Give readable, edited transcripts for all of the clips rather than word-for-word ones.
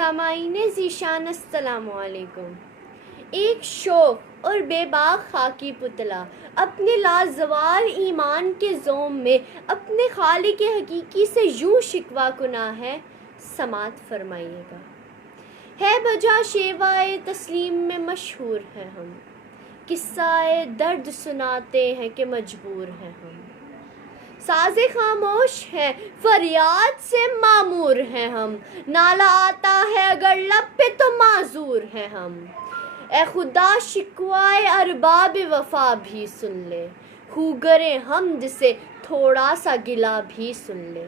سامعین ذیشان السلام علیکم۔ ایک شوق اور بے باک خاکی پتلا اپنے لازوال ایمان کے زوم میں اپنے خالق حقیقی سے یوں شکوہ کنا ہے، سماعت فرمائیے گا۔ ہے بجا شیوائے تسلیم میں مشہور ہیں ہم، قصہ درد سناتے ہیں کہ مجبور ہیں ہم۔ ساز خاموش ہے فریاد سے معمور ہیں ہم، نالہ آتا ہے اگر لب پہ تو معذور ہیں ہم۔ اے خدا شکوائے ارباب وفا بھی سن لے، خوگر حمد سے تھوڑا سا گلہ بھی سن لے۔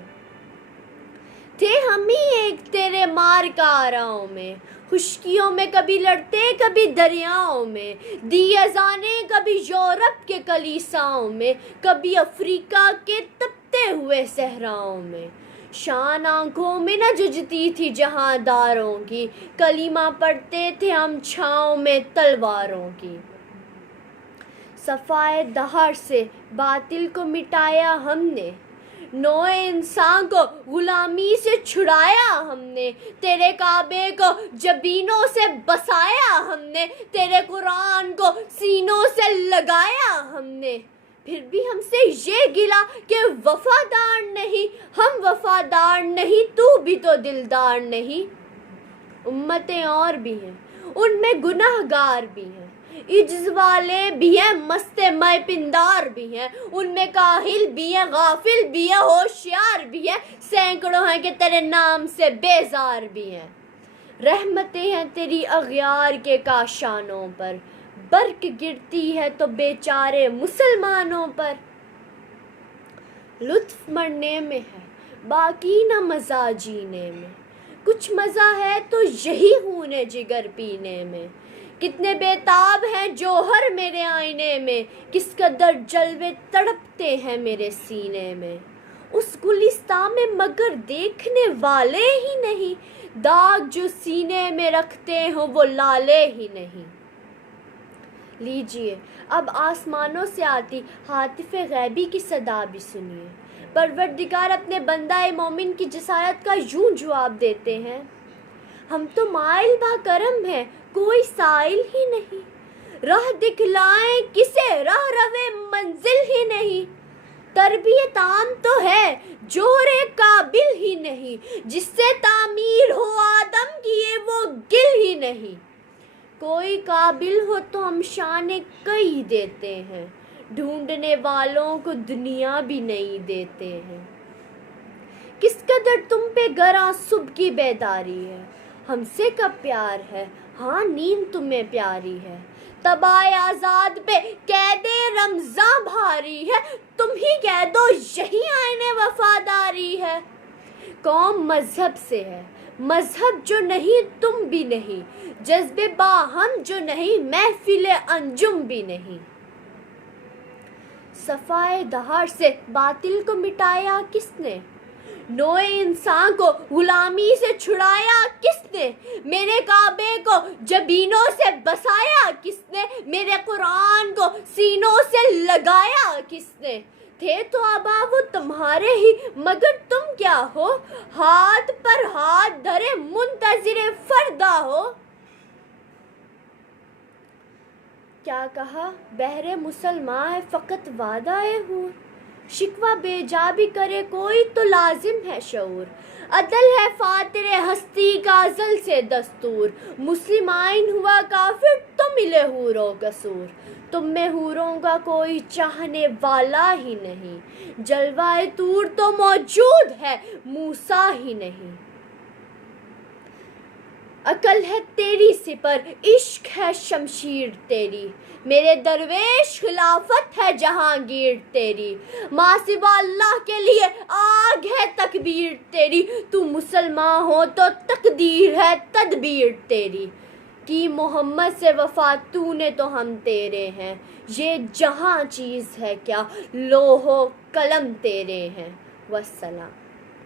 تھے ہم ہی ایک تیرے مار کاراؤں میں، خشکیوں میں کبھی لڑتے کبھی دریاؤں میں، دی اذانیں کبھی یورپ کے کلیساؤں میں، کبھی افریقہ کے تپتے ہوئے صحراؤں میں۔ شان آنکھوں میں نہ ججتی تھی جہاں داروں کی، کلمہ پڑھتے تھے ہم چھاؤں میں تلواروں کی۔ صفائے دہر سے باطل کو مٹایا ہم نے، نوع انسان کو غلامی سے چھڑایا ہم نے، تیرے کعبے کو جبینوں سے بسایا ہم نے، تیرے قرآن کو سینوں سے لگایا ہم نے۔ پھر بھی ہم سے یہ گلا کہ وفادار نہیں، ہم وفادار نہیں، تو بھی تو دلدار نہیں۔ امتیں اور بھی ہیں، ان میں گناہ گار بھی ہیں، عجز والے بھی ہیں، مست مے پندار بھی ہیں، ان میں کاہل بھی ہیں، غافل بھی ہیں، ہوشیار بھی ہیں، سینکڑوں ہیں کہ تیرے نام سے بیزار بھی ہیں۔ رحمتیں ہیں تیری اغیار کے کاشانوں پر، برق گرتی ہے تو بیچارے مسلمانوں پر۔ لطف مرنے میں ہے باقی نہ مزہ جینے میں، کچھ مزہ ہے تو یہی خون جگر پینے میں۔ کتنے بےتاب ہیں جوہر میرے آئینے میں، کس قدر جلوے تڑپتے ہیں میرے سینے میں۔ اس گلستان میں مگر دیکھنے والے ہی نہیں، داغ جو سینے میں رکھتے ہوں وہ لالے ہی نہیں۔ لیجئے اب آسمانوں سے آتی ہاتف غیبی کی صدا بھی سنیے، پروردگار اپنے بندہ مومن کی جسارت کا یوں جواب دیتے ہیں۔ ہم تو مائل با کرم ہیں، کوئی سائل ہی نہیں، راہ دکھلائیں کسے راہ روے منزل ہی نہیں۔ تربیت عام تو ہے جوہر قابل ہی نہیں، جس سے تعمیر ہو آدم کی یہ وہ گل ہی نہیں۔ کوئی قابل ہو تو ہم شان کئی دیتے ہیں، ڈھونڈنے والوں کو دنیا بھی نہیں دیتے ہیں۔ کس قدر تم پہ گراں صبح کی بیداری ہے، ہم سے کب پیار ہے، ہاں نیند تمہیں پیاری ہے۔ تبائے آزاد پہ قید رمضاں بھاری ہے، تم ہی کہہ دو یہی آئین وفاداری ہے۔ قوم مذہب سے ہے، مذہب جو نہیں تم بھی نہیں، جذب باہم جو نہیں محفل انجم بھی نہیں۔ صفائے دہر سے باطل کو مٹایا کس نے، نوع انسان کو غلامی سے چھڑایا کس نے، میرے کعبے کو جبینوں سے بسایا کس نے، میرے قرآن کو سینوں سے لگایا کس نے۔ تھے تو آبا وہ تمہارے ہی مگر تم کیا ہو، ہاتھ پر ہاتھ دھرے منتظر فردا ہو۔ کیا کہا بہر مسلماں ہے فقط وعدہ حور، شکوہ بے جا بھی کرے کوئی تو لازم ہے شعور۔ عدل ہے فاتر ہستی کا ازل سے دستور، مسلم آئین ہوا کافر تو ملے حور و قصور۔ تم میں حوروں کا کوئی چاہنے والا ہی نہیں، جلوہ طور تو موجود ہے موسیٰ ہی نہیں۔ عقل ہے تیری سپر عشق ہے شمشیر تیری، میرے درویش خلافت ہے جہانگیر تیری۔ ماں سوا اللہ کے لیے آگ ہے تکبیر تیری، تو مسلمان ہو تو تقدیر ہے تدبیر تیری۔ کی محمد سے وفا تو نے تو ہم تیرے ہیں، یہ جہاں چیز ہے کیا لوح و قلم تیرے ہیں۔ والسلام۔